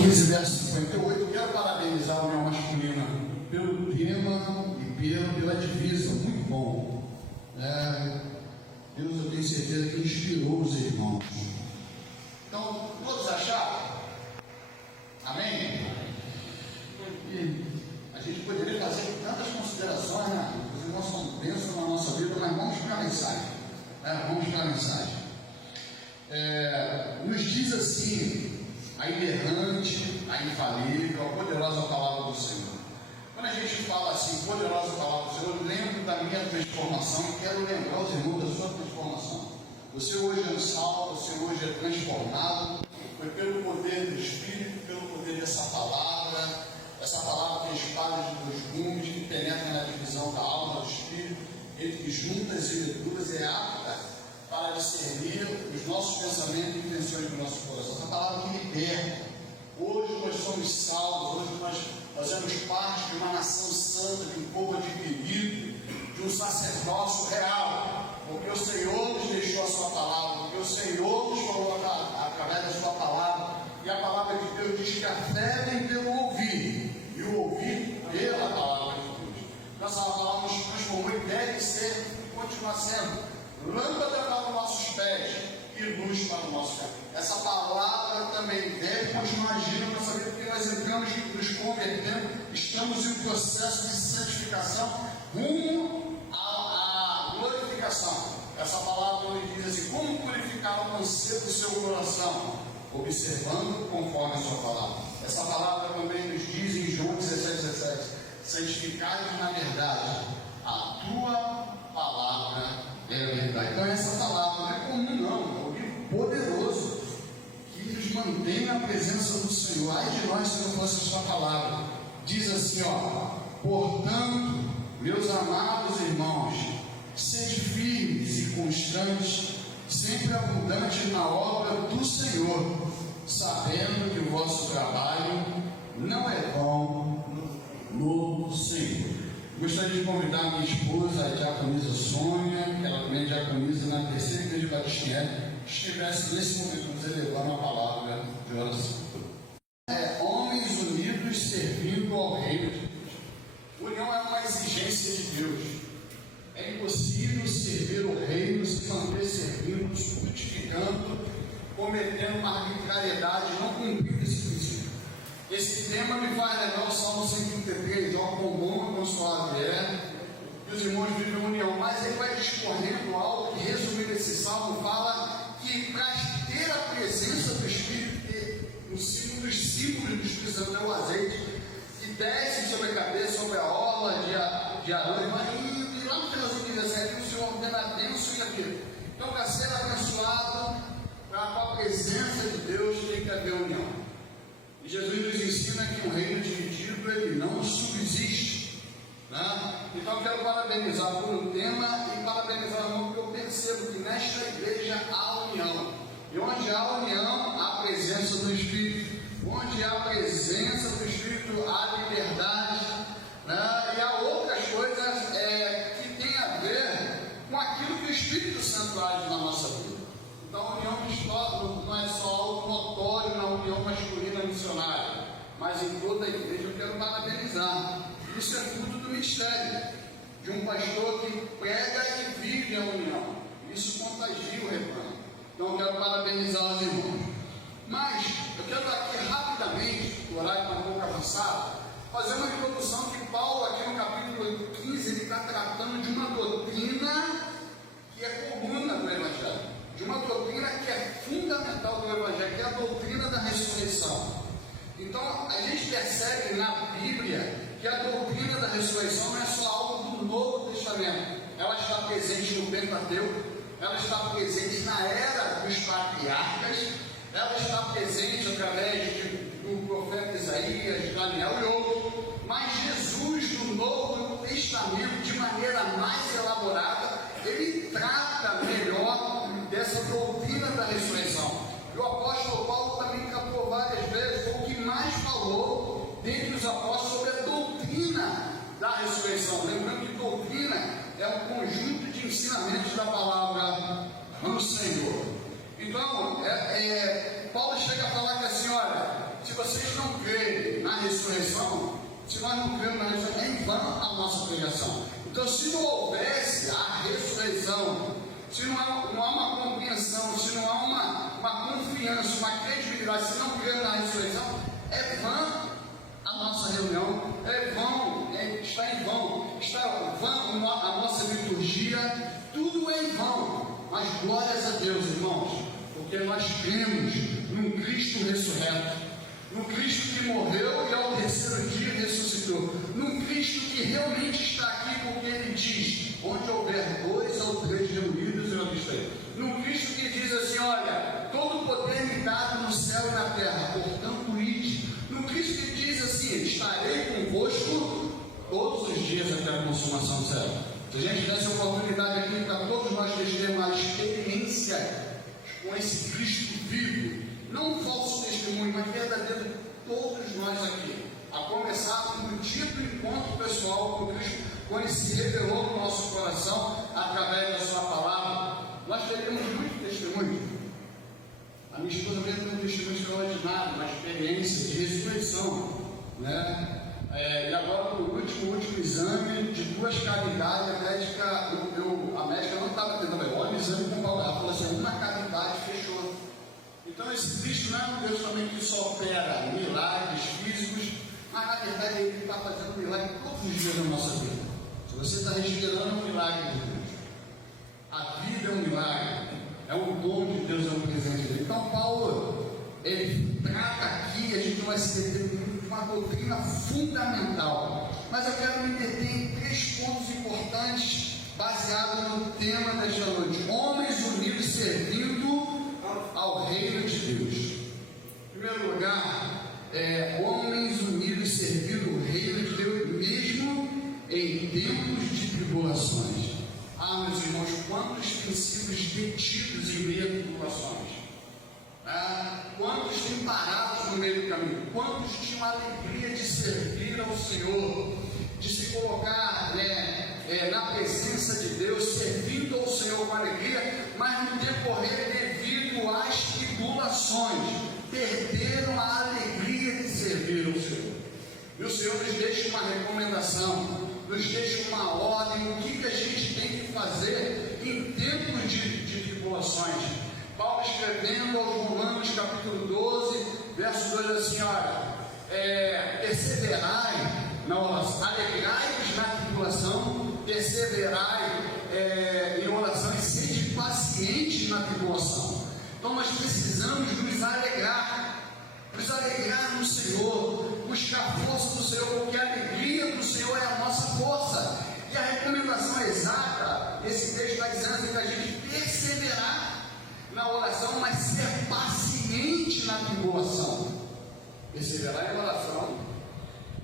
15, verso 58, eu quero parabenizar a União Masculina pelo tema e pela divisa, muito bom. Deus, eu tenho certeza que inspirou os irmãos. Então, todos acharam? Amém? E a gente poderia fazer tantas considerações, né? Os irmãos são bênçãos na nossa vida, mas vamos para a mensagem. Vamos para a mensagem. Nos diz assim a inerrante, a infalível, a poderosa palavra do Senhor. Quando a gente fala assim, poderosa palavra do Senhor, eu lembro da minha transformação e quero lembrar os irmãos da sua transformação. Você hoje é salvo, você hoje é transformado, foi pelo poder do Espírito, pelo poder dessa palavra. Essa palavra tem espada de dois gumes, que penetra na divisão da alma, do Espírito, entre juntas e medulas, é apta para discernir os nossos pensamentos e intenções do nosso coração. Essa palavra que liberta. Hoje nós somos salvos, hoje nós fazemos parte de uma nação santa, de um povo adquirido, de um sacerdócio real, porque o Senhor nos deixou a sua palavra, porque o Senhor nos falou através da sua palavra, e a palavra de Deus diz que a fé vem pelo ouvir, e o ouvir pela palavra de Deus. Nossa palavra nos transformou e deve ser, e continuar sendo, lâmpada para os nossos pés e luz para o nosso caminho. Essa palavra também deve continuar agindo na nossa vida, porque nós entramos, nos convertendo, estamos em um processo de santificação rumo à glorificação. Essa palavra nos diz assim: como purificar o conceito do seu coração? Observando conforme a sua palavra. Essa palavra também nos diz em João 17:17: santificai-vos na verdade, a tua palavra é a verdade. Então essa palavra não é comum não, é um livro poderoso que nos mantém na presença do Senhor. Ai de nós se não fosse a sua palavra. Diz assim, portanto, meus amados irmãos, sede firmes e constantes, sempre abundantes na obra do Senhor, sabendo que o vosso trabalho não é vão no Senhor. Gostaria de convidar minha esposa, a diaconisa Sônia, que ela também é diaconisa na terceira igreja batistinha, que estivesse nesse momento nos elevando a palavra de oração. Homens unidos servindo ao reino de Deus. União é uma exigência de Deus. É impossível servir o reino se manter servindo, frutificando, cometendo uma arbitrariedade, não cumprindo esse princípio. Esse tema me faz lembrar o Salmo 133, ó quão bom, quão suave que os irmãos vivem união. Mas ele vai discorrendo algo que, resumindo esse salmo, fala que para ter a presença do Espírito, que um dos símbolos do Espírito Santo é o azeite, que desce sobre a cabeça, sobre a orla de Arão, e vai indo, e lá no finalzinho de 17, o Senhor ordena a bênção e aquilo. Então, para ser abençoado, com a presença de Deus, tem que haver união. E Jesus nos ensina que um reino dividido ele não subsiste, né? Então eu quero parabenizar por um tema e parabenizar o irmão, porque eu percebo que nesta igreja há união. E onde há união, há a presença do Espírito. Onde há a presença do Espírito, há liberdade, né? E há outras coisas que têm a ver com aquilo que o Espírito Santo age na nossa vida. Então a união não é só algo notório na união masculina missionária, mas em toda a igreja. Eu quero parabenizar. Isso é fruto do mistério, de um pastor que prega e vive a união. Isso contagia o rebanho. Então eu quero parabenizar os irmãos. Mas eu quero aqui rapidamente, o horário está um pouco avançado, fazer uma introdução que Paulo aqui no capítulo 15 ele está tratando de uma doutrina que é coluna do Evangelho. De uma doutrina que é fundamental do Evangelho, que é a doutrina da ressurreição. Então, a gente percebe na Bíblia que a doutrina da ressurreição não é só algo do Novo Testamento. Ela está presente no Pentateuco, ela está presente na era dos patriarcas, ela está presente através do profeta Isaías, Daniel e outros. Mas Jesus, no Novo Testamento, de maneira mais elaborada, ele trata melhor dessa doutrina da ressurreição. E o apóstolo Paulo também tratou várias vezes, foi o que mais falou dentre os apóstolos sobre a doutrina da ressurreição. Lembrando que doutrina é um conjunto de ensinamentos da palavra do Senhor. Então, Paulo chega a falar que assim, olha, se vocês Se nós não cremos na ressurreição, é em vão a nossa pregação. Então, se não houvesse a ressurreição, se não há uma compreensão, se não há uma confiança, uma credibilidade, se não cremos na ressurreição, é vã a nossa reunião, é vão, está em vão, está vã a nossa liturgia, tudo é em vão. Mas glórias a Deus, irmãos, porque nós cremos num Cristo ressurreto, num Cristo que morreu e ao terceiro dia ressuscitou, num Cristo que realmente está aqui, porque Ele diz: onde houver 2 ou 3 reunidos, eu estarei. Num Cristo que diz assim: olha, todo poder me dado no céu e na terra, portanto ide. Num Cristo que diz assim: estarei convosco todos os dias até a consumação do céu. Se a gente desse a oportunidade aqui para todos nós termos uma experiência com esse Cristo vivo, não um falso testemunho, mas verdadeiro, todos nós aqui, a começar no dia do encontro pessoal com Cristo, quando Ele se revelou no nosso coração através da Sua palavra, nós teremos muito testemunho. A minha esposa mesmo tem um testemunho extraordinário, uma experiência de ressurreição, né? E agora, no último exame de 2 cavidades, a médica não estava tentando, olha o exame com ela falou assim: uma cavidade fechou. Então, esse Cristo não é um Deus também que só opera milagres físicos, mas na verdade Ele está fazendo milagre todos os dias da nossa vida. Se você está respirando, é um milagre de Deus. A vida é um milagre, é um dom de Deus, é um presente dele. Então, Paulo, ele trata aqui, a gente vai se deter em uma doutrina fundamental, mas eu quero me deter em 3 pontos importantes, baseados no tema desta noite: homens unidos servindo ao reino de Deus. Em primeiro lugar, homens unidos servindo o reino de Deus, mesmo em tempos de tribulações. Ah, meus irmãos, quantos têm sido detidos em meio a tribulações? Quantos têm parados no meio do caminho? Quantos tinham a alegria de servir ao Senhor, de se colocar na presença de Deus, servindo ao Senhor com alegria, mas no decorrer, devido às tribulações, perderam a alegria de servir ao Senhor. E o Senhor nos deixa uma recomendação, nos deixa uma ordem, o que a gente tem que fazer em tempos de tribulações. Paulo, escrevendo aos Romanos, capítulo 12, verso 2, assim: olha, perseverai na oração, alegrai-vos na tribulação, perseverai em oração e sede pacientes na tribulação. Então nós precisamos nos alegrar no Senhor, buscar força do Senhor, porque a alegria do Senhor é a nossa força. E a recomendação exata, esse texto está dizendo que a gente perseverar na oração, mas ser paciente na tribulação. Perseverar em oração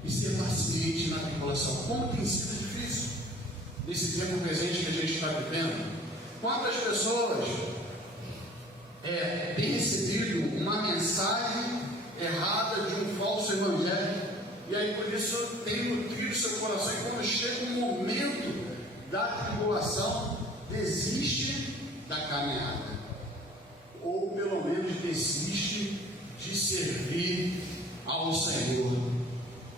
e ser paciente na tribulação. Como tem sido difícil nesse tempo presente que a gente está vivendo. Quantas pessoas têm recebido uma mensagem errada de um falso evangelho, e aí por isso tem nutrido seu coração, e quando chega um momento da tribulação, desiste da caminhada, ou pelo menos desiste de servir ao Senhor.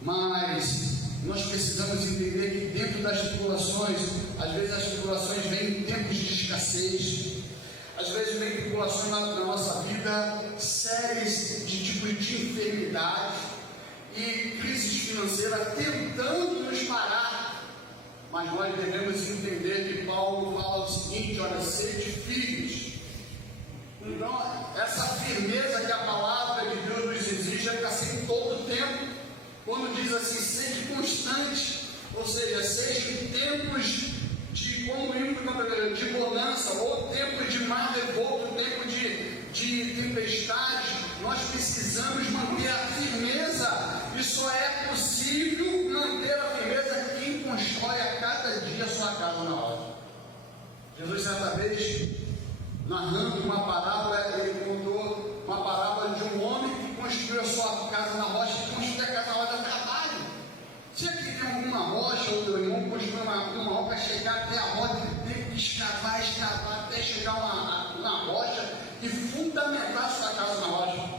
Mas nós precisamos entender que dentro das tribulações, às vezes as tribulações vêm em tempos de escassez, às vezes vem tribulações na nossa vida sérias, de tipos de enfermidade e crises financeiras tentando nos parar. Mas nós devemos entender que Paulo fala o seguinte: olha, sede firmes. Então, essa firmeza que a palavra de Deus nos exige é assim todo o tempo. Quando diz assim, sede constante, ou seja, seja em tempos de comunhão, de bonança, ou tempo de mar revolto, tempo de tempestade, nós precisamos manter a firmeza, e só é possível manter a firmeza quem constrói a cada dia a sua casa na hora. Jesus, certa vez, narrando uma parábola, ele contou uma parábola de um homem que construiu a sua casa na rocha, e construir a casa na rocha dá trabalho. Se aqui tem alguma rocha, ou teu irmão construiu uma rocha, para chegar até a rocha, tem que escavar, até chegar na rocha e fundamentar a sua casa na rocha.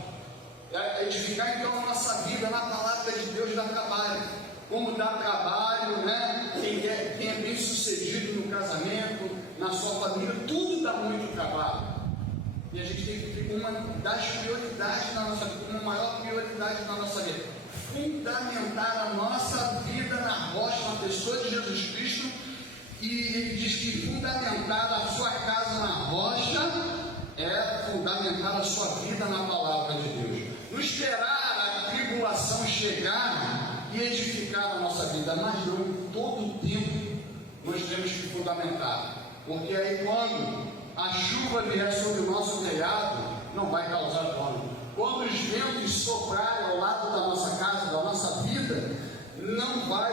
Edificar então a nossa vida na palavra de Deus dá trabalho. como dá trabalho, né? Quem é bem sucedido no casamento, na sua família, tudo dá muito trabalho. E a gente tem que ter uma das prioridades na nossa vida, uma maior prioridade na nossa vida. Fundamentar a nossa vida na rocha, na pessoa de Jesus Cristo. E ele diz que fundamentar a sua casa na rocha é fundamentar a sua vida na palavra de Deus. Não esperar a tribulação chegar e edificar a nossa vida, mas durante todo o tempo nós temos que fundamentar. Porque aí quando a chuva vier sobre o nosso telhado, não vai causar dano. Quando os ventos soprarem ao lado da nossa casa, da nossa vida, não vai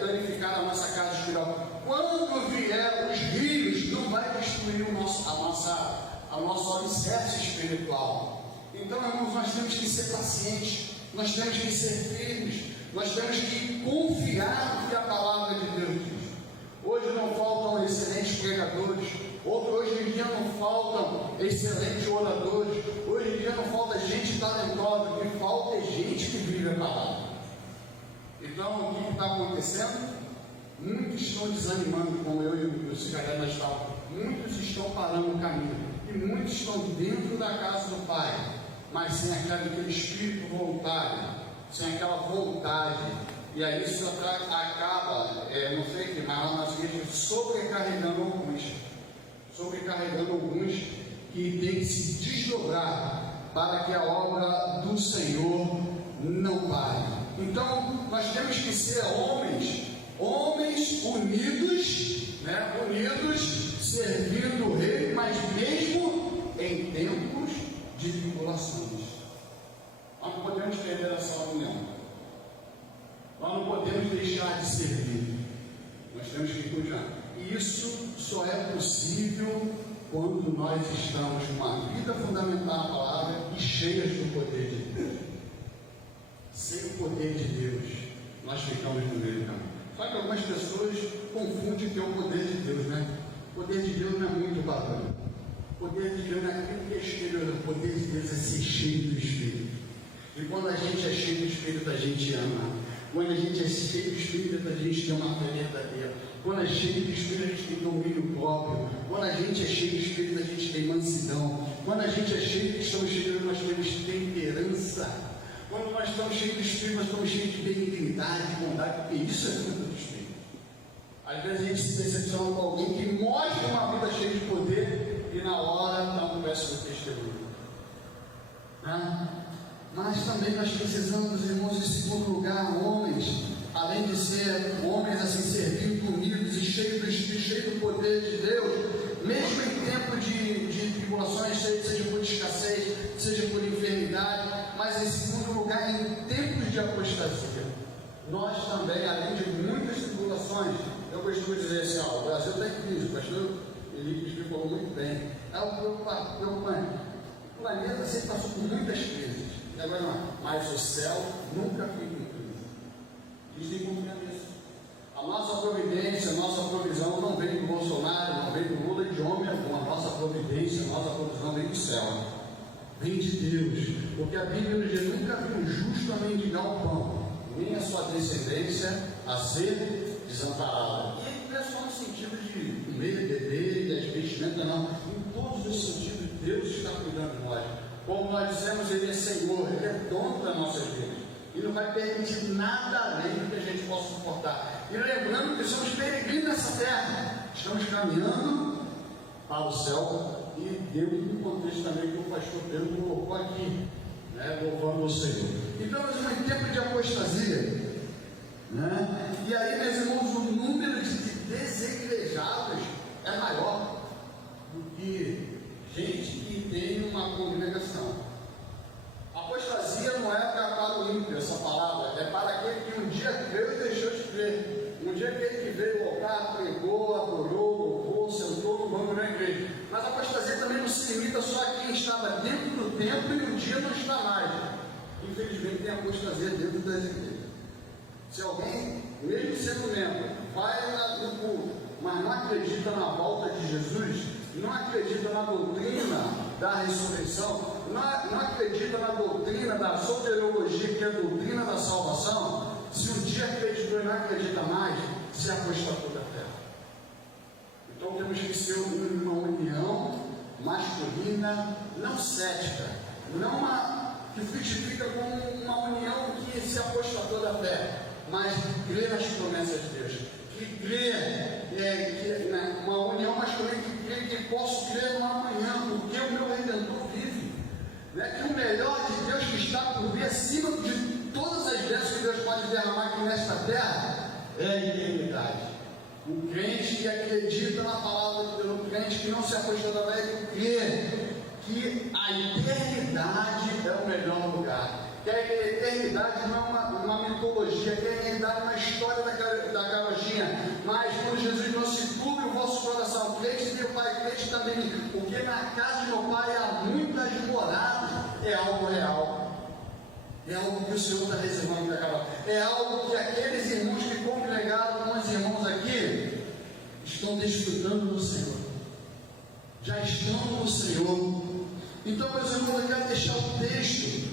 danificar a nossa casa espiritual. Quando vier os rios, não vai destruir o nosso alicerce espiritual. Então, irmãos, nós temos que ser pacientes, nós temos que ser firmes, nós temos que confiar no que a palavra de Deus diz. Hoje não faltam excelentes pregadores, hoje em dia não faltam excelentes oradores, hoje em dia não falta gente talentosa, o que falta é gente que vive a palavra. Então, o que está acontecendo? Muitos estão desanimando, como eu e o secretário nós estávamos. Muitos estão parando o caminho. E muitos estão dentro da casa do Pai, mas sem aquele espírito voluntário, sem aquela vontade. E aí isso acaba, não sei o que, mas lá nas igrejas, sobrecarregando alguns que têm que se desdobrar para que a obra do Senhor não pare. Então, nós temos que ser homens unidos, né? Unidos, servindo o Rei, mas mesmo em tempos de tribulações. Nós não podemos perder essa união. Nós não podemos deixar de servir. Nós temos que cuidar. E isso só é possível quando nós estamos com uma vida fundamental na palavra e cheias do poder de Deus. Sem o poder de Deus, nós ficamos no meio do caminho. Só que algumas pessoas confundem que é o poder de Deus, né? O poder de Deus não é muito barulho. O poder de Deus não é aquilo que é exterior. O poder de Deus é ser cheio do Espírito. E quando a gente é cheio do Espírito, a gente ama. Quando a gente é cheio do Espírito, a gente tem uma fé verdadeira. Quando é cheio do Espírito, a gente tem domínio próprio. Quando a gente é cheio do Espírito, a gente tem mansidão. Quando a gente é cheio, estamos cheios, nós temos temperança. Quando nós estamos cheios do Espírito, nós estamos cheios de benignidade, de bondade, porque isso é fruto do Espírito. Às vezes a gente se decepciona com alguém que mostra uma vida cheia de poder e na hora dá um péssimo testemunho. Mas também nós precisamos, irmãos, em segundo lugar, homens, além de ser homens assim, servindo, unidos e cheios do Espírito, cheios do poder de Deus, mesmo em tempo de tribulações, seja por escassez, seja por enfermidade, mas em segundo lugar, em tempos de apostasia. Nós também, além de muitas tribulações, eu costumo dizer assim, o Brasil está em crise, o pastor Elipe explicou muito bem, é o preocupante. O planeta sempre passou por muitas crises. E agora não, mas o céu nunca fica em crise. Eles têm que confiar nisso. A nossa providência, a nossa provisão não vem do Bolsonaro, não vem do Lula, de homem algum. A nossa providência, a nossa provisão vem do céu. Vem de Deus. Porque a Bíblia nos diz: nunca viu um justo a mendigar o pão, nem a sua descendência a ser desamparada. E não é só no sentido de comer, beber e as vestimentas, não. Em todos os sentidos, Deus está cuidando de nós. Como nós dissemos, Ele é Senhor, Ele é dono das nossas vidas. E não vai permitir nada além do que a gente possa suportar. E lembrando que somos peregrinos nessa terra. Estamos caminhando para o céu e dentro do contexto também que o pastor Pedro colocou aqui, né, louvando o Senhor. Então, nós estamos em tempo de apostasia. Né? E aí, meus irmãos, o número de desigrejados é maior do que gente que tem uma congregação. Apostasia não é para o ímpio, essa palavra, é para aquele que um dia creu e deixou de crer. Um dia aquele que veio loucar, pregou, adorou, louvou, sentou no banco da igreja. Mas a apostasia também não se limita só a quem estava dentro do templo e um dia não está mais. Infelizmente tem apostasia dentro das igrejas. Se alguém, mesmo sendo membro, vai no culto, mas não acredita na volta de Jesus, não acredita na doutrina da ressurreição, não acredita na doutrina da soteriologia, que é a doutrina da salvação, se um dia se apostatou da fé. Então temos que ser uma união masculina, não cética, não uma que frutifica como uma união que se apostatou da fé, mas que crê nas promessas de Deus, que crê, uma união masculina que crê que posso crer no amanhã, porque o meu Redentor vive, que o melhor de Deus que está por vir acima de todas as bênçãos que Deus pode derramar aqui nesta terra, é a eternidade. O crente que acredita na palavra de Deus, o crente que não se aposta da fé, que crê que a eternidade é o melhor lugar, que a eternidade não é uma mitologia, que a eternidade é uma história da carochinha, mas quando Jesus não se curve o vosso coração, crente em meu Pai, crente também em mim, porque na casa de meu Pai há muitas moradas, é algo real, é algo que o Senhor está reservando para cá, é algo que aqueles irmãos que congregaram com os irmãos aqui estão desfrutando do Senhor, já estão no Senhor. Então, meus irmãos, eu quero deixar o texto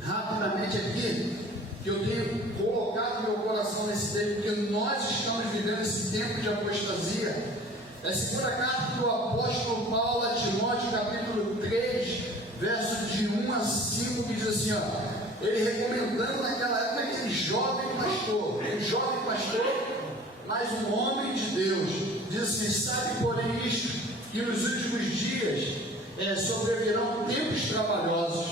rapidamente aqui, que eu tenho colocado meu coração nesse tempo, porque nós estamos vivendo esse tempo de apostasia. É a segunda carta do apóstolo Paulo a Timóteo, capítulo 3, versos de 1 a 5, que diz assim, ele recomendando naquela época aquele jovem pastor, mas um homem de Deus, diz assim, sabe porém isto, que nos últimos dias sobrevirão tempos trabalhosos,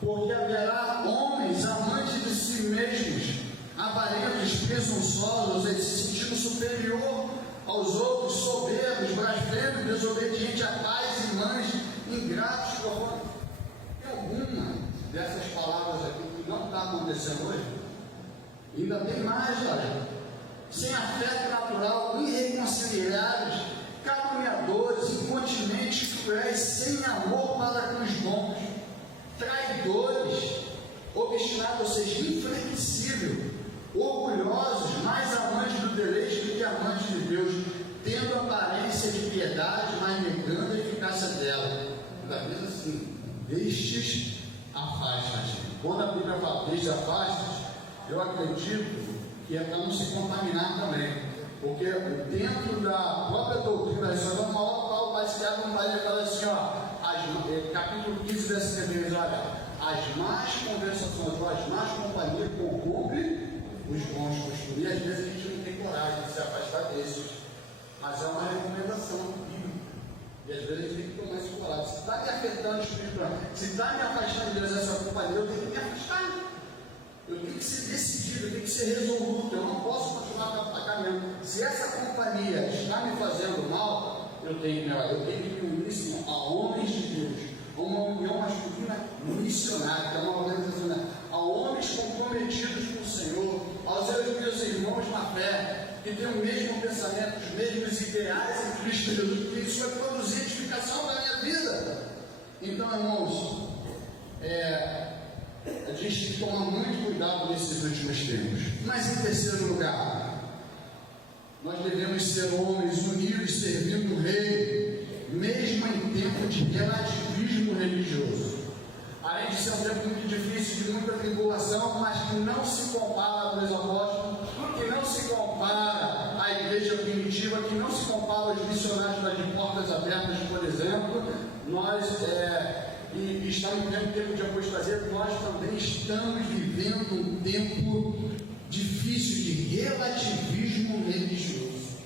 porque haverá homens amantes de si mesmos, avarentos, presunçosos, se sentindo superior aos outros, soberbos, blasfemos, desobedientes a pais e mães, ingratos, profanos. Tem alguma dessas palavras aqui que não está acontecendo hoje? Ainda tem mais, olha. Sem afeto natural, irreconciliáveis, caluniadores, incontinentes, cruéis, sem amor para com os bons, traidores, obstinados, ou seja, inflexível, orgulhosos, mais amantes do deleite do que amantes de Deus, tendo aparência de piedade, mas negando a eficácia dela. Ainda diz assim, destes afasta-te. Quando a Bíblia fala destes afasta-te, eu acredito que é para não se contaminar também, porque dentro da própria doutrina da ressurreição, Paulo vai se dar vontade de falar assim, capítulo 15 dessa reunião, olha, as más conversações ou as más companhias corrompem os bons costumes, e às vezes a gente não tem coragem de se afastar desses, mas é uma recomendação bíblica, e às vezes a gente tem que tomar esse coragem. Se está me afetando espiritualmente, se está me afastando de Deus essa companhia, eu tenho que me afastar. Eu tenho que ser decidido, eu tenho que ser resoluto, eu não posso continuar caminhando. Se essa companhia está me fazendo mal, eu tenho que me unir a homens de Deus, a uma união masculina missionária, que é uma organização, a homens comprometidos com o Senhor, aos meus irmãos na fé, que têm o mesmo pensamento, os mesmos ideais em Cristo Jesus, porque isso vai produzir edificação na minha vida. Então, irmãos, a gente tem que tomar muito cuidado nesses últimos tempos. Mas em terceiro lugar, nós devemos ser homens unidos servindo o Rei, mesmo em tempo de relativismo religioso. Além de ser um tempo muito difícil, de muita tribulação, mas que não se compara aos apóstolos, que não se compara à igreja primitiva, que não se compara aos missionários das portas abertas, por exemplo. Nós e estamos vivendo um tempo de apostasia, nós também estamos vivendo um tempo difícil de relativismo religioso.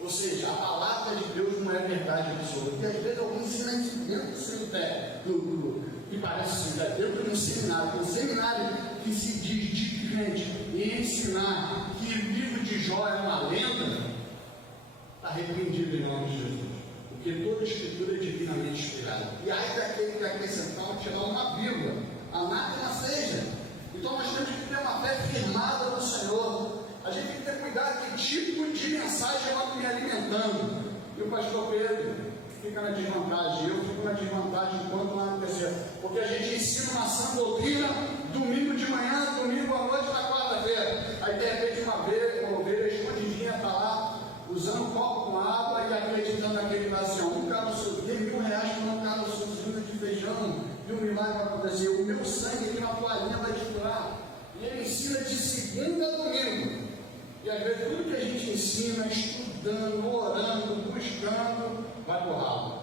Ou seja, a palavra de Deus não é verdade absoluta. Porque às vezes alguém ensina isso dentro do cemitério, que parece cemitério, dentro de um seminário que se diz de crente, e ensinar que o livro de Jó é uma lenda, está repreendido em nome de Jesus. Porque toda a escritura é divinamente inspirada. E aí daquele que acrescentar ou tirar uma vírgula, anátema seja. Então nós temos que ter uma fé firmada no Senhor. A gente tem que ter cuidado que tipo de mensagem eu ando me alimentando. E o pastor Pedro fica na desvantagem, eu fico na desvantagem enquanto não acontecer. Porque a gente ensina uma sã doutrina domingo de manhã, domingo à noite, na quarta-feira. Aí de repente uma ovelha escondidinha está lá, usando um copo com água e acreditando naquele assim, um caroço, tem R$1.000 para um caroçozinho de feijão, e um milagre vai acontecer. O meu sangue aqui na toalhinha vai estourar. E ele ensina de segunda a domingo. E às vezes tudo que a gente ensina, estudando, orando, buscando, vai por ralo.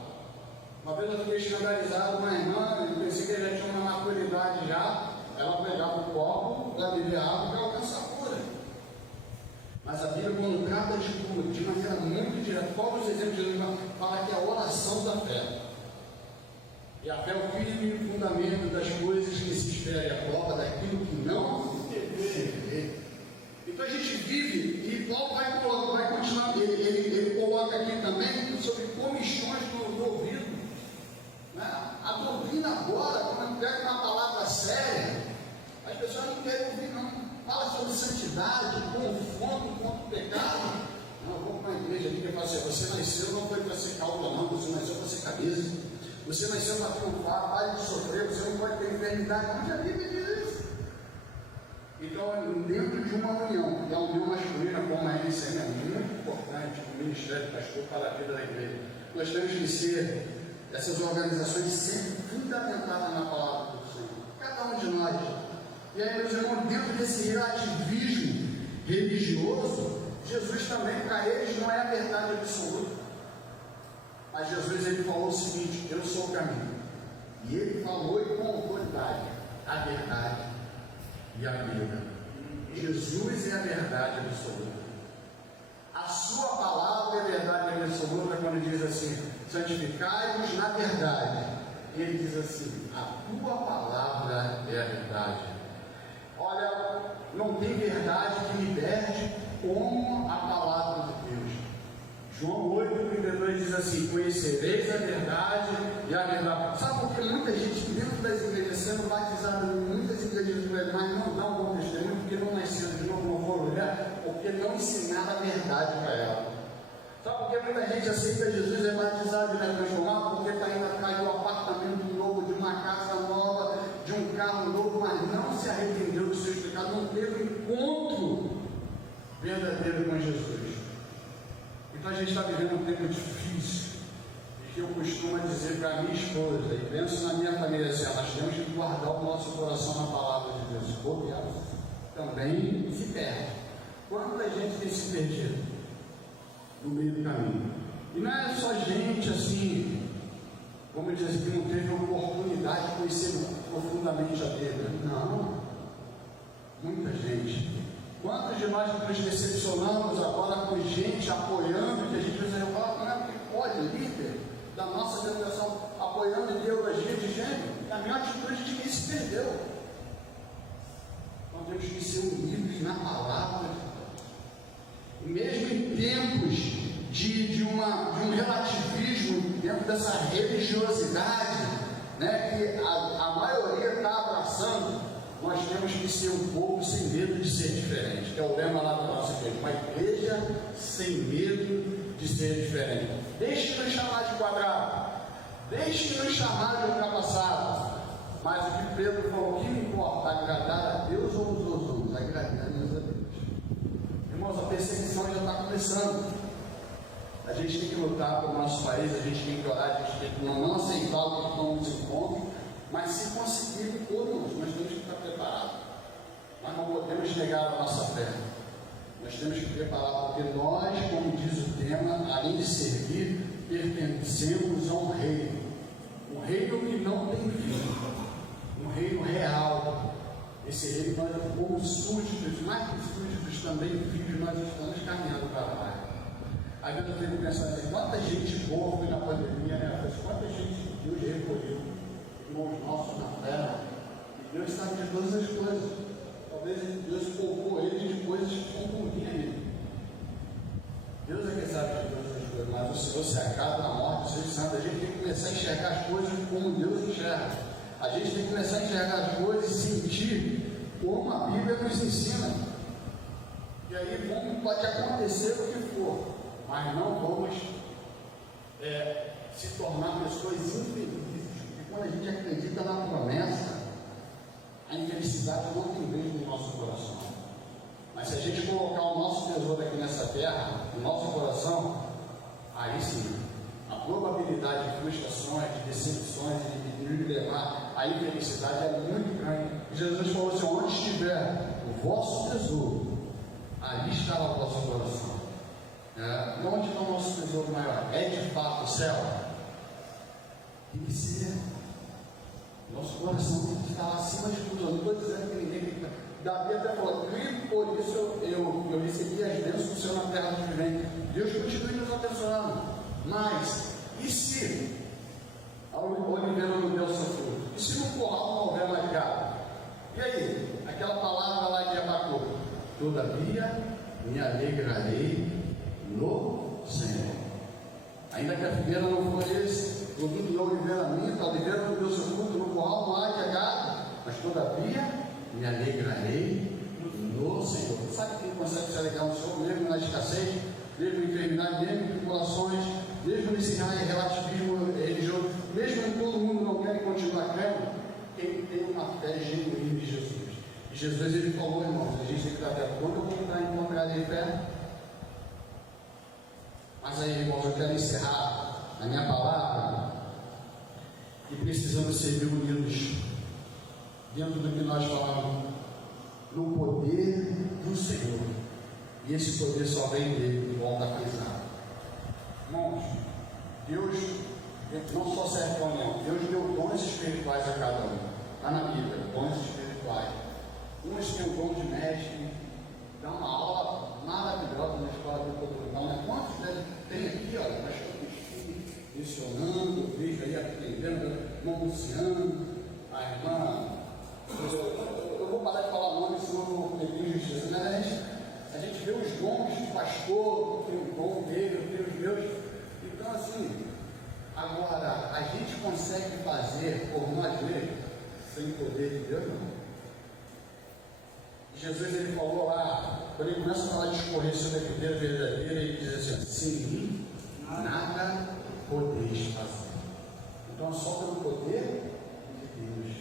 Uma vez eu fiquei escandalizado, uma irmã, eu pensei que ela já tinha uma maturidade já, ela pegava o copo, ela bebia água para alcançar a cura. Mas a Bíblia, quando trata de cura, de maneira muito direta, todos os exemplos de Jesus fala que é a oração da fé. E a fé é o firme fundamento das coisas que se espera e a prova daquilo que não se vê. Então a gente vive, e Paulo vai continuar, ele coloca aqui também sobre comichões do ouvido. Né? A doutrina agora, quando pega uma palavra séria, as pessoas não querem ouvir, não. Fala sobre santidade, confronto contra o pecado. Não, vamos para a igreja aqui que fala assim: você nasceu não foi para ser cauda, não, você nasceu para ser cabeça. Você nasceu para triunfar, para de sofrer, você não pode ter enfermidade. Onde a Bíblia diz isso? Então, dentro de uma união, que é a união masculina, como a NCM, é muito importante, o Ministério Pastor para a vida da igreja. Nós temos que ser essas organizações sempre fundamentadas na palavra do Senhor. Cada um de nós. E aí, meus irmãos, dentro desse relativismo religioso, Jesus também, para eles, não é a verdade absoluta. Mas Jesus, ele falou o seguinte: eu sou o caminho. E ele falou com autoridade a verdade e a vida. Jesus é a verdade absoluta. A sua palavra é a verdade absoluta, quando diz assim: santificai-vos na verdade. Ele diz assim: a tua palavra é a verdade. Olha, não tem verdade que liberte como a palavra de Deus. João 8,32 diz assim: conhecereis a verdade e a verdade. Sabe por que muita gente dentro das igrejas sendo batizada em muitas igrejas, mas não dão bom testemunho, porque não nasceram de novo, não foram olhar, porque não ensinaram a verdade para ela. Sabe por que muita gente aceita Jesus, é batizado e não é transformado? Porque está indo atrás de um apartamento novo, de uma casa nova, de um carro novo, mas não se arrependeu dos seus pecados, não teve um encontro verdadeiro com Jesus. Então a gente está vivendo um tempo difícil, e que eu costumo dizer para a minha esposa, e penso na minha família assim: nós temos que guardar o nosso coração na palavra de Deus. Bobear também se perde. Quanta gente tem se perdido no meio do caminho? E não é só gente assim, vamos dizer assim, que não teve oportunidade de conhecer profundamente a Bíblia. Não, muita gente. Quantos de nós nos decepcionamos agora com gente apoiando, que a gente precisa falar, como é que pode, líder da nossa denominação, apoiando ideologia de gênero? É a minha atitude de quem se perdeu. Nós temos que ser unidos na palavra. E mesmo em tempos de um relativismo, dentro dessa religiosidade, né, que a maioria está abraçando, nós temos que ser um povo sem medo de ser diferente, que é o lema lá da nossa igreja: uma igreja sem medo de ser diferente. Deixe de nos chamar de quadrado, deixe de nos chamar de ultrapassado. Mas o que Pedro falou: o que me importa? Agradar a Deus ou os outros? Agradar a Deus. Irmãos, a perseguição já está começando. A gente tem que lutar pelo nosso país, a gente tem que orar, a gente tem que não aceitar o que não nos encontra. Mas se conseguir, todos nós temos que estar preparados. Nós não podemos negar a nossa fé. Nós temos que preparar, porque nós, como diz o tema, além de servir, pertencemos a um reino. Um reino que não tem fim. Um reino real. Esse reino, nós, como súditos, mais que súditos, também filhos, nós estamos caminhando para lá. Às vezes eu tenho que pensar assim: quanta gente boa foi na pandemia, né? Quanta gente Deus recolheu. Irmãos nossos na terra, e Deus sabe de todas as coisas. Talvez Deus poupou eles de coisas que concorriam nele. Deus é quem sabe de todas as coisas, mas o Senhor se acaba na morte, o Senhor sabe. A gente tem que começar a enxergar as coisas como Deus enxerga. A gente tem que começar a enxergar as coisas e sentir como a Bíblia nos ensina. E aí pode acontecer o que for, mas não vamos se tornar pessoas infelizes. Quando a gente acredita na promessa, a infelicidade não tem vez no nosso coração. Mas se a gente colocar o nosso tesouro aqui nessa terra, no nosso coração, aí sim, a probabilidade de frustrações, de decepções, de nos levar à infelicidade é muito grande. E Jesus falou assim: onde estiver o vosso tesouro, ali estará o vosso coração. Onde está o nosso tesouro maior? É de fato o céu? Tem que ser. Nosso coração tem que estar acima de tudo. Eu não estou dizendo que ninguém tem que. Davi até falou, e por isso eu recebi as bênçãos do Senhor na terra do que vem. Deus continue nos abençoando. Mas, e se a oliveira não deu seu fruto? E se no curral não houver mais gado? E aí? Aquela palavra lá de Abacuque: todavia me alegrarei no Senhor. Ainda que a figueira não for esse, produto da oliveira minta, a oliveira não deu seu fruto, no curral não há gado, mas todavia me alegrarei no Senhor. Sabe quem consegue se alegrar no Senhor? Mesmo na escassez, mesmo em enfermidade, mesmo em tribulações, mesmo nesse relativismo religioso, mesmo em todo mundo não quer continuar crendo, quem tem uma fé genuína em Jesus. E Jesus, ele falou, irmãos, a gente tem que estar até quando eu vou entrar em encontrar de fé. Mas aí, irmãos, eu quero encerrar a minha palavra e precisamos ser unidos dentro do que nós falamos, no poder do Senhor. E esse poder só vem dele, volta a frisar. Irmãos, Deus não só serve para a união, Deus deu dons espirituais a cada um. Está na Bíblia, dons espirituais. Uns têm o dom de mestre, dá uma aula maravilhosa na escola bíblica, né? Quantos tem aqui, olha, pastor Cristina, mencionando, vejo aí aprendendo, irmão Luciano, a irmã. Eu vou parar de falar nome, senão eu vou cometer injustiça. Mas a gente vê os dons de pastor, tem o dom dele, tem os meus. Então, assim, agora, a gente consegue fazer por nós mesmos, sem poder de Deus, não? Jesus, ele falou lá, quando ele começa a falar de discorrer sobre a videira verdadeira, ele diz assim: sem mim, nada podeis fazer. Então, só pelo poder de Deus.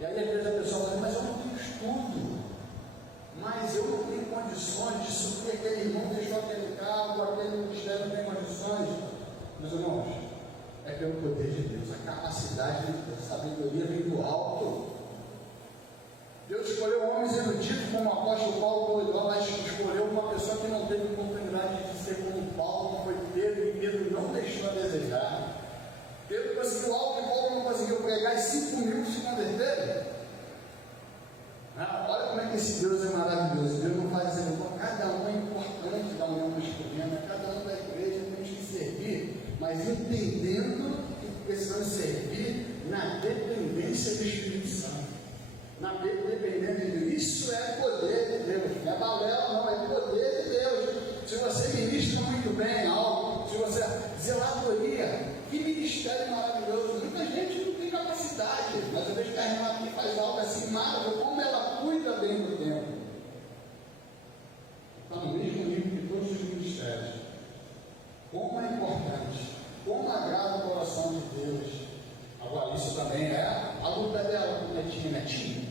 E aí, às vezes, a pessoa fala: mas eu não tenho estudo, mas eu não tenho condições de suprir aquele irmão, deixou aquele cargo, aquele ministério não tem condições. Meus irmãos, é pelo poder de Deus. A capacidade, a sabedoria vem do alto. Deus escolheu homens eruditos como o apóstolo Paulo, mas escolheu uma pessoa que não teve oportunidade de ser como Paulo, foi Pedro, e Pedro não deixou a desejar. Pedro conseguiu algo que Paulo não conseguiu pregar, e 5 mil se converteram. Olha como é que esse Deus é maravilhoso. Deus não faz assim, cada um é importante da união masculina, cada um da igreja tem que servir, mas entendendo que precisamos servir na dependência do Espírito Santo. Na dependência de Deus. Isso é poder de Deus. Não é balela, não, é poder de Deus. Se você ministra muito bem algo, se você. Zelatoria, que ministério maravilhoso. Muita gente não tem capacidade, mas eu vejo que a irmã aqui faz algo assim maravilhoso. Como ela cuida bem do tempo. Está no mesmo nível que todos os ministérios. Como é importante, como agrada o coração de Deus. Agora, isso também é a luta dela com netinho.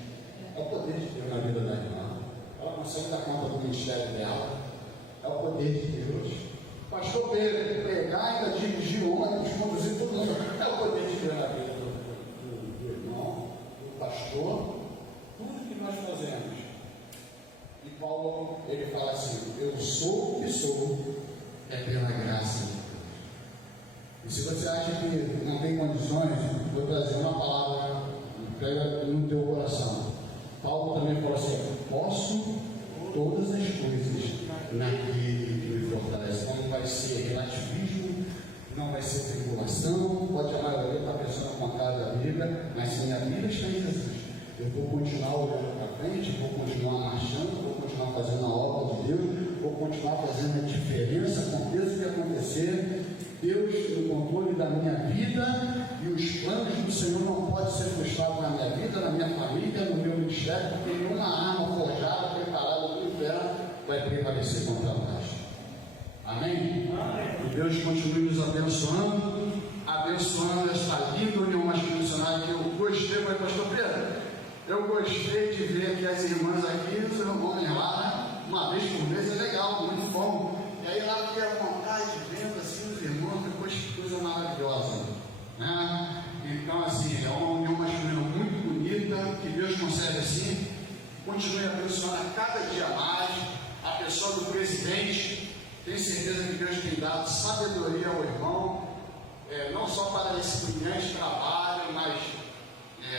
É o poder de Deus na vida da irmã. Ela consegue dar conta do ministério dela. É o poder de Deus. Pastor Pedro, pregar, ainda dirigir ônibus, conduzir todo mundo. É o poder de Deus na vida do irmão, do pastor. Tudo que nós fazemos. E Paulo, ele fala assim: eu sou o que sou, é pela graça de Deus. E se você acha que não tem condições, vou trazer uma palavra, pega no teu coração. Paulo também falou assim: posso todas as coisas naquele que me fortalece. Então não vai ser relativismo, não vai ser tribulação. Pode a maioria estar pensando ao contrário da Bíblia, mas se minha Bíblia está em Jesus, eu vou continuar olhando para frente, vou continuar marchando, vou continuar fazendo a obra de Deus, vou continuar fazendo a diferença, aconteça o que acontecer. Deus no controle da minha vida, e os planos do Senhor não podem ser frustrados na minha vida, na minha família, no meu ministério, porque nenhuma arma forjada, preparada do inferno vai prevalecer contra nós. Amém? Que Deus continue nos abençoando, abençoando esta linda união masculina que eu gostei, mas pastor Pedro, eu gostei de ver aqui as irmãs aqui, os irmãos lá, né? Uma vez por mês é legal, muito bom. E aí lá fiquei à vontade, vendo assim os irmãos, depois que coisa maravilhosa, né? Então assim, é uma união masculina muito bonita, que Deus concede assim, continue abençoando a cada dia mais, a pessoa do presidente, Tenho certeza que Deus tem dado sabedoria ao irmão, não só para esse brilhante trabalho, mas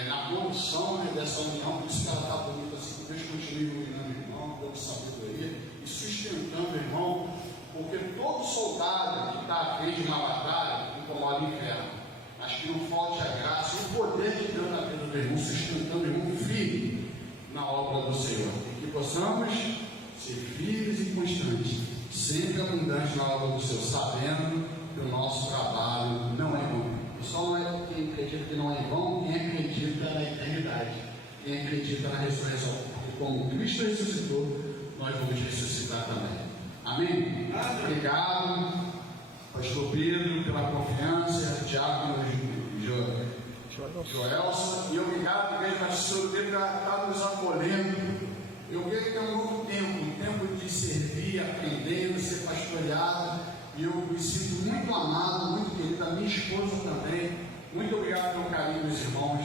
na condução, né, dessa união. Por isso que ela está bonita assim. Que Deus continue iluminando o irmão, dando sabedoria e sustentando o irmão, porque todo soldado que está à frente de uma batalha incomoda o inferno. Mas que não falte a graça e o poder de Deus na vida do irmão, sustentando o irmão firme na obra do Senhor. E que possamos ser firmes e constantes, sempre abundantes na obra do Senhor, sabendo que o nosso trabalho não é vão. E só não é quem acredita que não é em vão, quem acredita na eternidade, quem acredita na ressurreição. Porque como Cristo ressuscitou, nós vamos ressuscitar também. Amém? Obrigado, pastor Pedro, pela confiança, Diácono Joelson, e obrigado, igreja pastor Pedro, por estar nos acolhendo. Eu vejo que é um novo tempo, um tempo de servir, aprendendo, ser pastoreado, e eu me sinto muito amado, muito querido, a minha esposa também. Muito obrigado pelo carinho dos irmãos.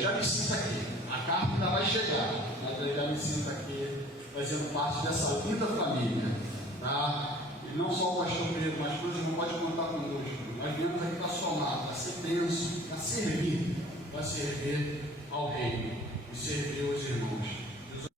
Já me sinto aqui, a carta ainda vai chegar, mas eu já me sinto aqui, fazendo parte dessa linda família, tá? E não só o pastor Pedro, mas todos não pode contar conosco.